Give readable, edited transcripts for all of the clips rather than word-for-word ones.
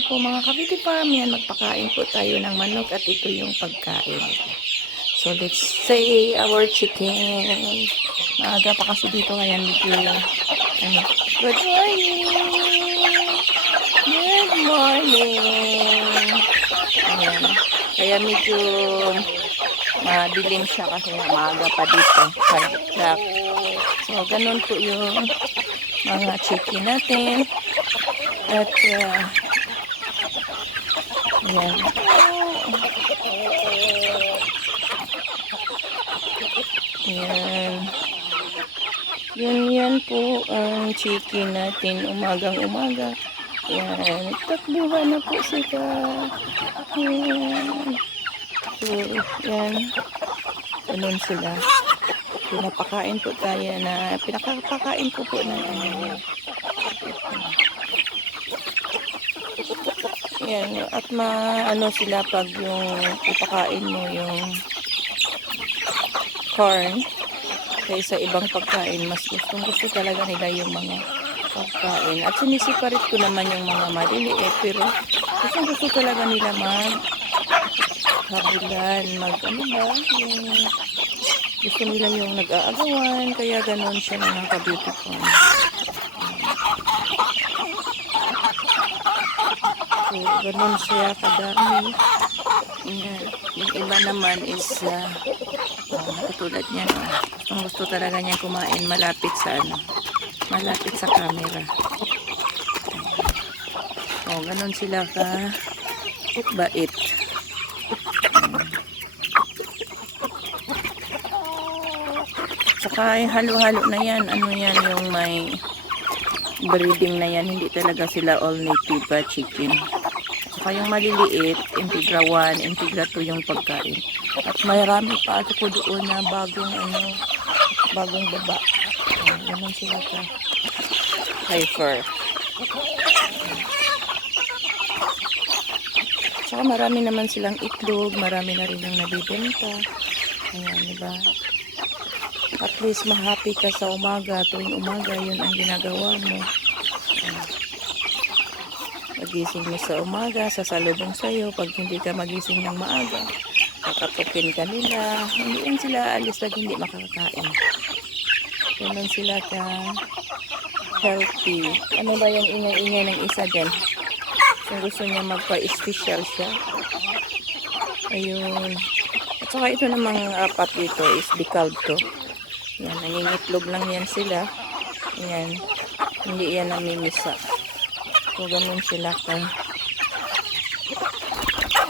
Po mga ka-beauty farm, yan magpakain po tayo ng manok at ito yung pagkain. So let's say our chicken. Maaga pa kasi dito kaya medyo ano. Good morning. Good morning. Ayan. Kaya medyo madilim siya kasi maaga pa dito. 5 o'clock. So ganun po yung mga chicken natin. At yan. Yan. Yan po ang chicken natin umagang-umaga. Yan. Takbuhan na po sila. Yan. So, yan. Ganun sila. Pinapakain po tayo na, pinakapakain ko po ng ano. Yan, at maano sila pag yung ipakain mo yung corn kaysa ibang pagkain, mas gusto talaga nila yung mga pagkain. At sinisiparit ko naman yung mga maliliit, pero gusto talaga nila habulan, ano ba, yung gusto nila yung nag-aagawan, kaya ganon siya mga ka-beautiful. So, ganun siya kadami. Yung iba naman is katulad niyan. Gusto talaga niya kumain malapit sa camera. So, ganun sila ka bait. Saka halo-halo na yan. Ano yan yung may breeding na yan. Hindi talaga sila all native chicken. Saka yung maliliit, Integra 1, Integra 2 yung pagkain. At marami pa ako doon na bagong baba. Ganun sila ka high fur. Saka marami naman silang itlog, marami na rin ang nabibenta. Ayan, diba? At least ma-happy ka sa umaga, tuwing umaga, yun ang ginagawa mo. Magising mo sa umaga, sasalubong sa'yo. Pag hindi ka magising ng maaga, kakatukin ka nila. Hindi yan sila alis pag hindi makakain. Ganun sila ka healthy. Ano ba yung ingay-ingay ng isa dyan? Kung gusto niya magpa-special siya. Ayun. At saka ito namang apat dito is decalb to. Yan, nangingitlog lang yan sila. Yan. Hindi yan namimisa. So, ganun sila ka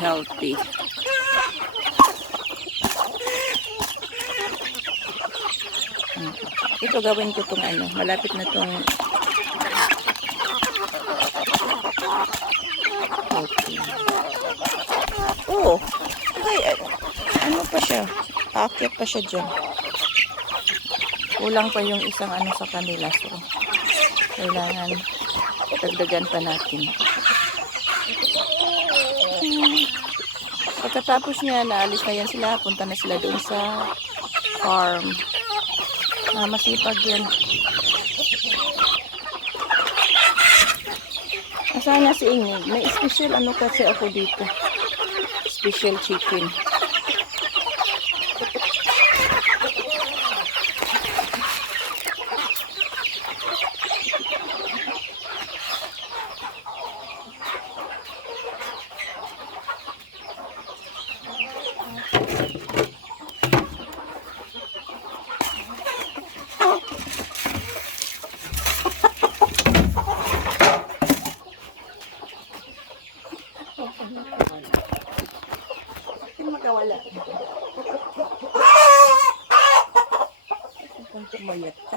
healthy. Ito gawin ko tong ano, malapit na tong okay. Oh, okay, ano pa siya? Aakyat pa siya dyan. Kulang pa yung isang ano sa kanila. So, kailangan dagdagan pa natin. Pagkatapos niya, naalis na yan sila. Punta na sila doon sa farm. Masipag yan. Asahan nga si Ingrid. May special ano kasi ako dito. Special chicken. Magkawala. Kung tumayat ka.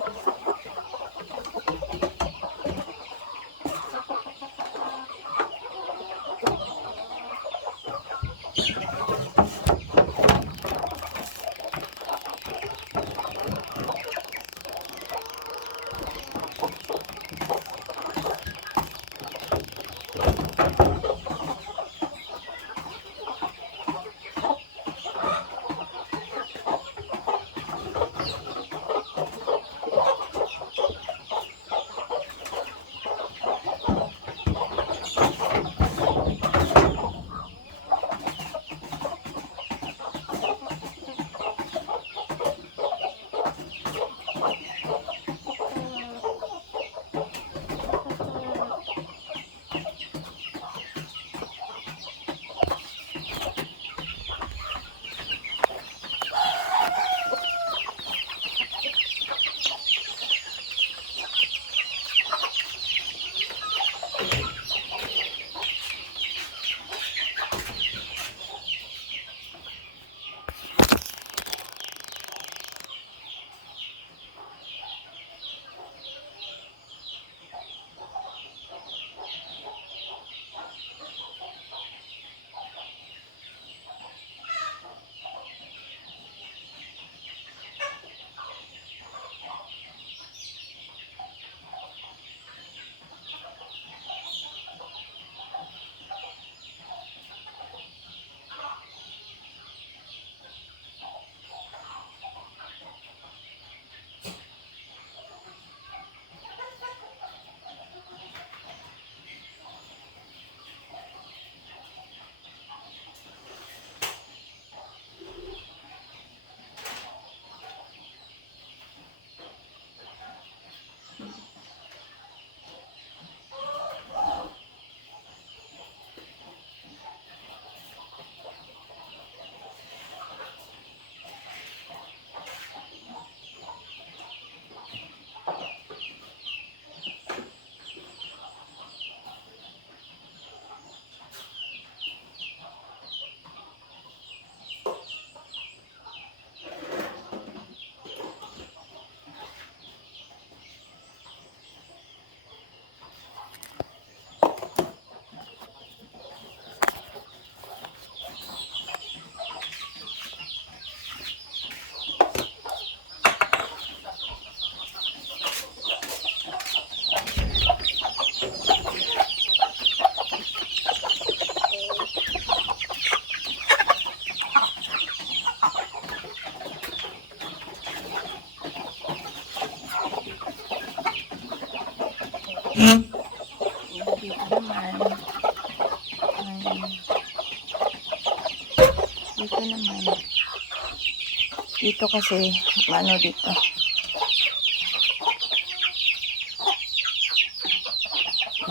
Dito kasi, ano dito.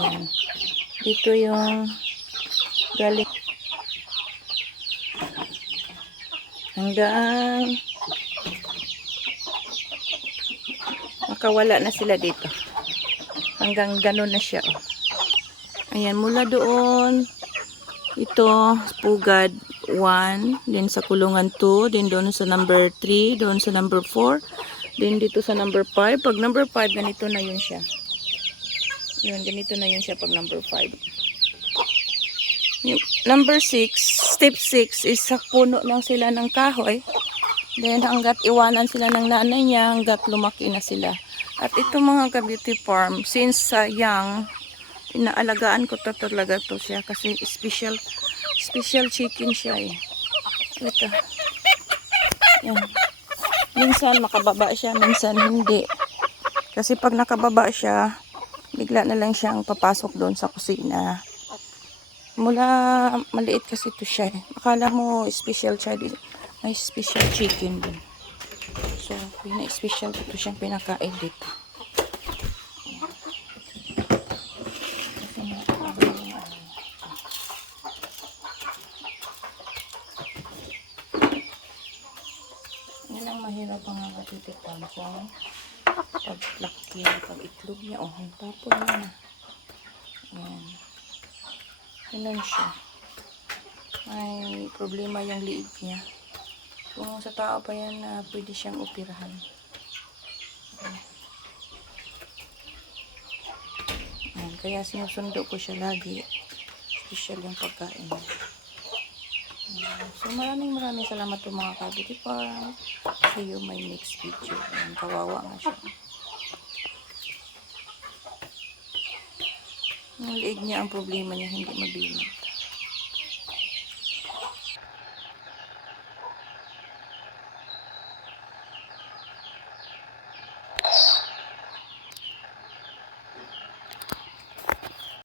Yan. Dito yung galing hanggang makawala na sila dito. Hanggang ganun na siya. Oh. Ayan, mula doon, ito, pugad 1, then sa kulungan 2, then doon sa number 3, doon sa number 4, then dito sa number 5. Pag number 5, ganito na yun siya. Yun, ganito na yun siya pag number 5. Number 6, step 6 is sa puno lang sila ng kahoy. Then hanggat iwanan sila ng nanay niya, hanggat lumaki na sila. At ito mga ka-beauty farm, since young, inaalagaan ko talaga to siya kasi special chicken siya eh. Ito. Yan. Minsan makababa siya, minsan hindi. Kasi pag nakababa siya, bigla na lang siyang papasok doon sa kusina. Mula maliit kasi ito siya eh. Akala mo special child, may special chicken din. So, pina-special ko ito siyang pinakain dito. Yan ang mahirap ang katitipan ko. Pag-laki, pag-itlog niya, oh, ang tapon niya. Yan. Ganun siya. May problema yung liig niya. Kung sa tao pa yan, pwede siyang operahan. Yan. Kaya sinusundo ko siya lagi. Special yung pagkain. So maraming salamat po mga ka-beauty farm. See you my next video. Ayan, kawawa nga siya. Ang liig niya, ang problema niya, hindi mabilang.